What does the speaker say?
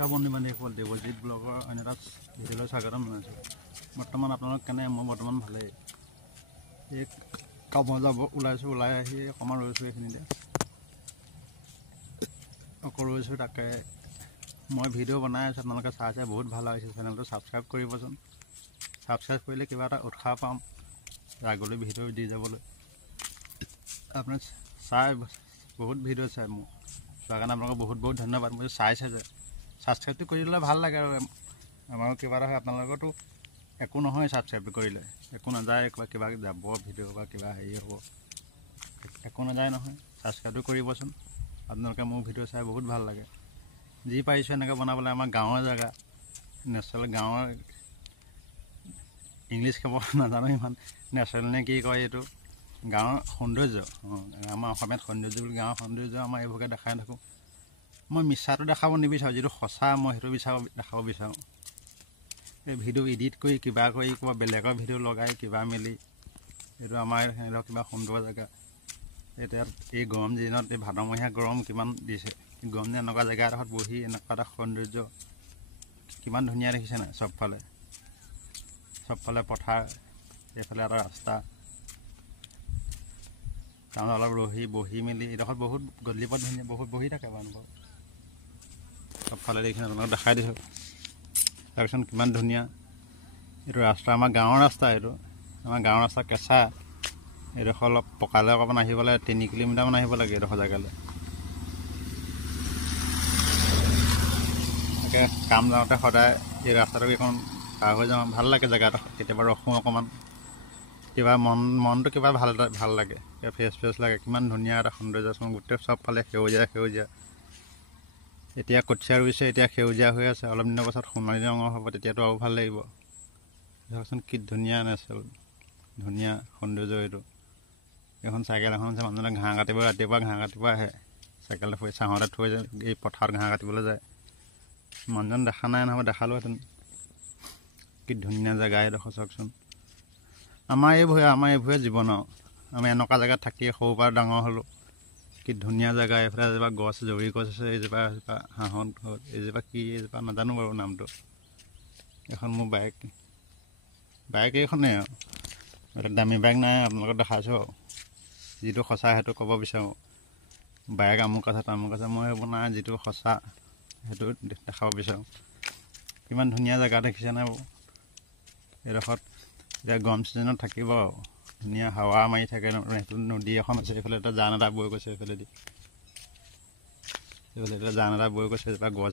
নমস্কাৰ বন্ধু বান্ধৱীসকল, দেৱজিৎ ব্লগৰ অন্য এটা ভিডিঅ'লৈ স্বাগতম জনাইছোঁ। বৰ্তমান আপোনালোক কেনে? মই বৰ্তমান ভালেই। এই কামত যাব ওলাইছোঁ, ওলাই আহি অকণমান ৰৈছোঁ এইখিনিতে। অকল ৰৈছোঁ, তাকে মই ভিডিঅ' বনাই আছোঁ, আপোনালোকে চাই বহুত ভাল লাগিছে। চেনেলটো ছাবস্ক্ৰাইব কৰিবচোন। ছাবস্ক্ৰাইব কৰিলে কিবা এটা উৎসাহ পাম আগলৈ ভিডিঅ' দি যাবলৈ। আপুনি চাই বহুত ভিডিঅ' চাই মোক, তাৰ কাৰণে আপোনালোকক বহুত বহুত ধন্যবাদ। মই চাইছে যে ছাবস্ক্ৰাইবটো কৰি দিলে ভাল লাগে, আৰু আমাৰো কিবা এটা হয়। আপোনালোকৰতো একো নহয়, ছাবস্ক্ৰাইবটো কৰিলে একো নাযায়, কিবা যাব ভিডিঅ' বা কিবা হেৰি হ'ব, একো নাযায় নহয়। ছাবস্ক্ৰাইবটো কৰিবচোন। আপোনালোকে মোৰ ভিডিঅ' চাই বহুত ভাল লাগে। যি পাৰিছোঁ এনেকৈ বনাবলৈ। আমাৰ গাঁৱৰ জেগা, নেচাৰেল গাঁৱৰ, ইংলিছ ক'ব নাজানো ইমান, নেচাৰেল নে কি কয় এইটো, গাঁৱৰ সৌন্দৰ্য। আমাৰ অসমীয়াত সৌন্দৰ্য বুলি, গাঁৱৰ সৌন্দৰ্য আমাৰ এইবোৰকে দেখাই থাকোঁ। মই মিছাটো দেখাব নিবিচাৰোঁ, যিটো সঁচা মই সেইটো দেখাব বিচাৰোঁ। এই ভিডিঅ' এডিট কৰি কিবা কৰি কিবা বেলেগৰ ভিডিঅ' লগাই কিবা মেলি, এইটো আমাৰ ধৰক কিবা সুন্দৰ জেগা। এতিয়া এই গৰম দিনত, এই ভাদমহীয়া গৰম কিমান দিছে, গৰম দিনত এনেকুৱা জেগা এডোখৰত বহি এনেকুৱা এটা সৌন্দৰ্য কিমান ধুনীয়া দেখিছে নাই। চবফালে পথাৰ, এইফালে এটা ৰাস্তা, কাৰণ অলপ বহি মেলি এইডোখৰত বহুত গধূলিপৰত ধুনীয়া বহুত বহি থাকে মানুহবোৰ। চবফালে দেখিছে, আপোনালোকক দেখাই দিছোঁ। তাৰপিছত কিমান ধুনীয়া এইটো ৰাস্তা, আমাৰ গাঁৱৰ ৰাস্তা। এইটো আমাৰ গাঁৱৰ ৰাস্তা কেঁচা। এইডোখৰ অলপ পকালৈ অকণমান আহিবলৈ 3 কিলোমিটাৰমান আহিব লাগে এইডোখৰ জেগালৈ। তাকে কাম যাওঁতে সদায় এই ৰাস্তাটো এইখন পাৰ হৈ যাওঁ, ভাল লাগে জেগাটো। কেতিয়াবা ৰখোঁ অকণমান, কিবা মনটো কিবা ভাল লাগে, কিবা ফ্ৰেছ লাগে। কিমান ধুনীয়া এটা সৌন্দৰ্যচোন, গোটেই চবফালে সেউজীয়া। এতিয়া কঠীয়া ৰুইছে, এতিয়া সেউজীয়া হৈ আছে। অলপ দিনৰ পাছত সোণালী ৰঙৰ হ'ব, তেতিয়াতো আৰু ভাল লাগিব। ধৰকচোন কি ধুনীয়া নেচাৰেল, ধুনীয়া সৌন্দৰ্য এইটো। এইখন চাইকেল এখন আছে, মানুহজনে ঘাঁহ কাটিব, ৰাতিপুৱা ঘাঁহ কাটিব আহে, চাইকেলটো থৈ ছাঁতে থৈ যায়, এই পথাৰত ঘাঁহ কাটিবলৈ যায়। মানুহজন দেখা নাই নহয়, দেখালোহেঁতেন। কি ধুনীয়া জেগা এইডোখৰ চাওকচোন। আমাৰ এইবোৰে জীৱন আৰু। আমি এনেকুৱা জেগাত থাকি সৰুৰ পৰা ডাঙৰ হ'লোঁ। কি ধুনীয়া জেগা। এইফালে এজোপা গছ, জৰি গছ আছে, এইজোপা হাঁহত হ'ল, এইজোপা কি এইজোপা নাজানো বাৰু নামটো। এখন মোৰ বাইক এইখনেই আৰু, এটা দামী বাইক নাই। আপোনালোকক দেখাইছোঁ আৰু যিটো সঁচা সেইটো ক'ব বিচাৰোঁ। বাইক আমুক আছে তামুক আছে, মই সেইবোৰ নাই, যিটো সঁচা সেইটো দেখাব বিচাৰোঁ। কিমান ধুনীয়া জেগা দেখিছে নাই বাৰু এইডোখৰত। এতিয়া গৰম ছিজনত থাকিব আৰু ধুনীয়া হাৱা মাৰি থাকে। সেইটো নদী এখন আছে, এইফালে এটা জান এটা বৈ গৈছে, এইফালে এটা জান এটা বৈ গৈছে, এজোপা গছ